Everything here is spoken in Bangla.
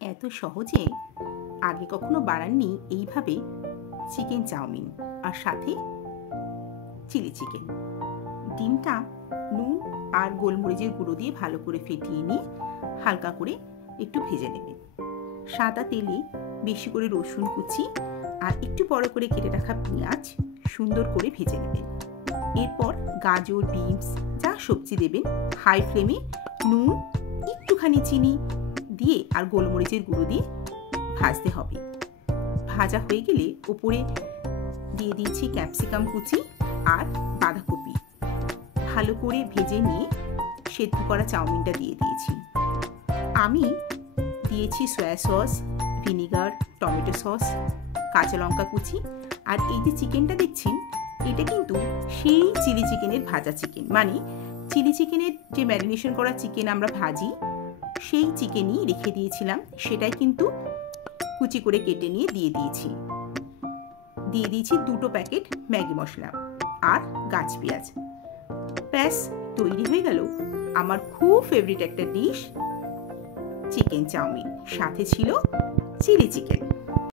এত সহজে আগে কখনো বানাননি এইভাবে চিকেন চাউমিন আর সাথে চিলি চিকেন। ডিমটা নুন আর গোলমরিচের গুঁড়ো দিয়ে ভালো করে ফেটিয়ে নিয়ে হালকা করে একটু ভেজে নেবেন। সাদা তেলে বেশি করে রসুন কুচি আর একটু বড় করে কেটে রাখা পেঁয়াজ সুন্দর করে ভেজে নেবেন। এরপর গাজর, বিনস যা সবজি দেবেন হাই ফ্লেমে নুন, একটুখানি চিনি দিয়ে আর গোলমরিচের গুঁড়ো দিয়ে ভাজতে হবে। ভাজা হয়ে গেলে ওপরে দিয়ে দিয়েছি ক্যাপসিকাম কুচি আর বাঁধাকপি। ভালো করে ভেজে নিয়ে সেদ্ধ করা চাউমিনটা দিয়ে দিয়েছি। আমি দিয়েছি soya sauce, vinegar, tomato sauce, কাঁচা লঙ্কা কুচি। আর এই যে চিকেনটা দেখছেন এটা কিন্তু সেই চিলি চিকেনের ভাজা চিকেন, মানে চিলি চিকেনের যে ম্যারিনেশন করা চিকেন আমরা ভাজি সেই চিকেনই রেখে দিয়েছিলাম, সেটাই কিন্তু কুচি করে কেটে নিয়ে দিয়ে দিয়েছি। 2 প্যাকেট ম্যাগি মশলা আর গাছ পেঁয়াজ। ব্যাস তৈরি হয়ে গেল আমার খুব ফেভারিট একটা ডিশ চিকেন চাউমিন, সাথে ছিল চিলি চিকেন।